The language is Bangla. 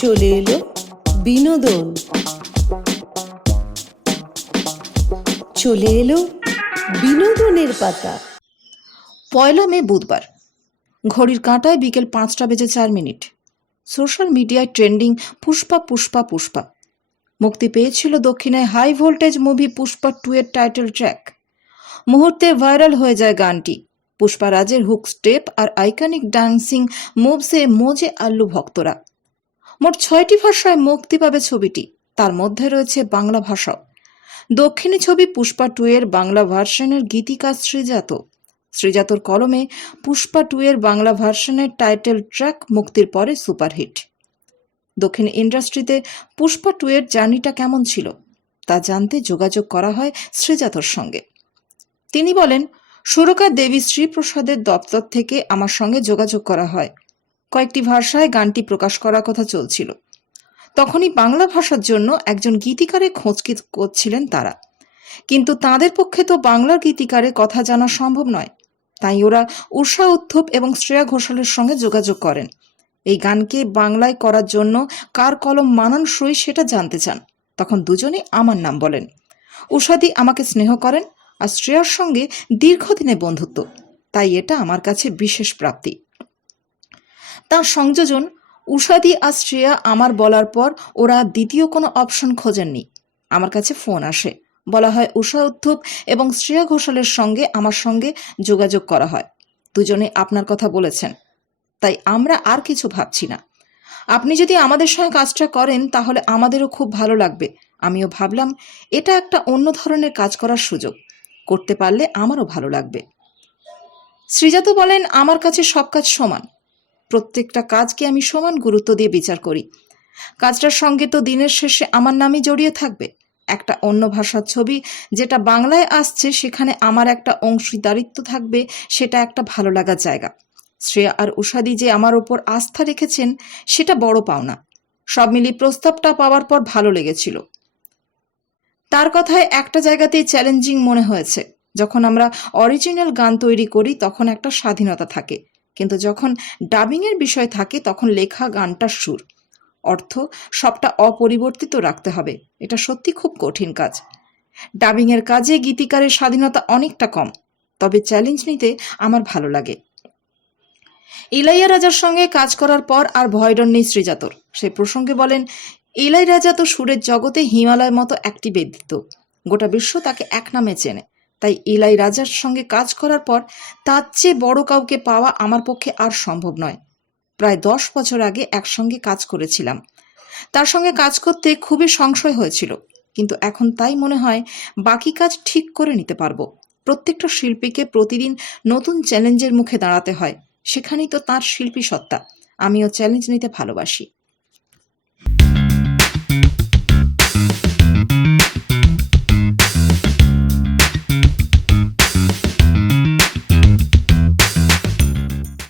চলে এলো বিনোদন, চলে এলো বিনোদনের পাতা। 1 মে বুধবার, ঘড়ির কাঁটায় বিকেল 5:04। সোশ্যাল মিডিয়ায় ট্রেন্ডিং পুষ্পা পুষ্পা পুষ্পা। মুক্তি পেয়েছিল দক্ষিণে হাই ভোল্টেজ মুভি পুষ্পা 2 এর টাইটেল ট্র্যাক। মুহূর্তে ভাইরাল হয়ে যায় গানটি। পুষ্পা রাজের হুক স্টেপ আর আইকনিক ডান্সিং মুভসে মজে আল্লু ভক্তরা। মোট 6টি ভাষায় মুক্তি পাবে ছবিটি, তার মধ্যে রয়েছে বাংলা ভাষাও। দক্ষিণী ছবি পুষ্পা 2 এর বাংলা ভার্সনের গীতিকার শ্রীজাতর কলমে পুষ্পা 2 এর বাংলা ভার্সনের টাইটেল ট্র্যাক মুক্তির পরে সুপারহিট। দক্ষিণ ইন্ডাস্ট্রিতে পুষ্পা 2 এর জার্নিটা কেমন ছিল তা জানতে যোগাযোগ করা হয় শ্রীজাতর সঙ্গে। তিনি বলেন, সুরকার দেবী শ্রীপ্রসাদের দপ্তর থেকে আমার সঙ্গে যোগাযোগ করা হয়। কয়েকটি ভাষায় গানটি প্রকাশ করার কথা চলছিল। তখনই বাংলা ভাষার জন্য একজন গীতিকারে খোঁজ করছিলেন তারা, কিন্তু তাদের পক্ষে তো বাংলার গীতিকারে কথা জানা সম্ভব নয়। তাই ওরা উষা উত্থুপ এবং শ্রেয়া ঘোষালের সঙ্গে যোগাযোগ করেন। এই গানকে বাংলায় করার জন্য কার কলম মানানসই সেটা জানতে চান। তখন দুজনেই আমার নাম বলেন। উষাদি আমাকে স্নেহ করেন আর শ্রেয়ার সঙ্গে দীর্ঘদিনের বন্ধুত্ব, তাই এটা আমার কাছে বিশেষ প্রাপ্তি। তার সংযোজন উষাদি আর শ্রেয়া আমার বলার পর ওরা দ্বিতীয় কোনো অপশন খোঁজেননি। আমার কাছে ফোন আসে, বলা হয় উষা উত্থুপ এবং শ্রেয়া ঘোষালের সঙ্গে আমার সঙ্গে যোগাযোগ করা হয়। দুজনে আপনার কথা বলেছেন, তাই আমরা আর কিছু ভাবছি না। আপনি যদি আমাদের সঙ্গে কাজটা করেন তাহলে আমাদেরও খুব ভালো লাগবে। আমিও ভাবলাম এটা একটা অন্য ধরনের কাজ করার সুযোগ, করতে পারলে আমারও ভালো লাগবে। শ্রীজাত বলেন, আমার কাছে সব কাজ সমান। প্রত্যেকটা কাজকে আমি সমান গুরুত্ব দিয়ে বিচার করি। কাজটার সঙ্গে তো দিনের শেষে আমার নামই জড়িয়ে থাকবে। একটা অন্য ভাষার ছবি যেটা বাংলায় আসছে সেখানে আমার একটা অংশীদারিত্ব থাকবে, সেটা একটা ভালো লাগার জায়গা। শ্রেয়া আর উষাদি যে আমার ওপর আস্থা রেখেছেন সেটা বড় পাওনা। সব মিলিয়ে প্রস্তাবটা পাওয়ার পর ভালো লেগেছিল। তার কথায় একটা জায়গাতেই চ্যালেঞ্জিং মনে হয়েছে। যখন আমরা অরিজিনাল গান তৈরি করি তখন একটা স্বাধীনতা থাকে, কিন্তু যখন ডাবিংয়ের বিষয় থাকে তখন লেখা গানটার সুর, অর্থ সবটা অপরিবর্তিত রাখতে হবে। এটা সত্যি খুব কঠিন কাজ। ডাবিংয়ের কাজে গীতিকারের স্বাধীনতা অনেকটা কম, তবে চ্যালেঞ্জ নিতে আমার ভালো লাগে। ইলাইয়ারাজার সঙ্গে কাজ করার পর আর ভয় ডর নেই শ্রীজাতর। সে প্রসঙ্গে বলেন, ইলাইয়ারাজা তো সুরের জগতে হিমালয়ের মতো একটি ব্যক্তিত্ব। গোটা বিশ্ব তাকে এক নামে চেনে। তাই ইলাইয়ারাজার সঙ্গে কাজ করার পর তার চেয়ে বড় কাউকে পাওয়া আমার পক্ষে আর সম্ভব নয়। প্রায় 10 বছর আগে একসঙ্গে কাজ করেছিলাম। তার সঙ্গে কাজ করতে খুবই সংশয় হয়েছিল, কিন্তু এখন তাই মনে হয় বাকি কাজ ঠিক করে নিতে পারবো। প্রত্যেকটা শিল্পীকে প্রতিদিন নতুন চ্যালেঞ্জের মুখে দাঁড়াতে হয়, সেখানেই তো তার শিল্পী সত্তা। আমিও চ্যালেঞ্জ নিতে ভালোবাসি।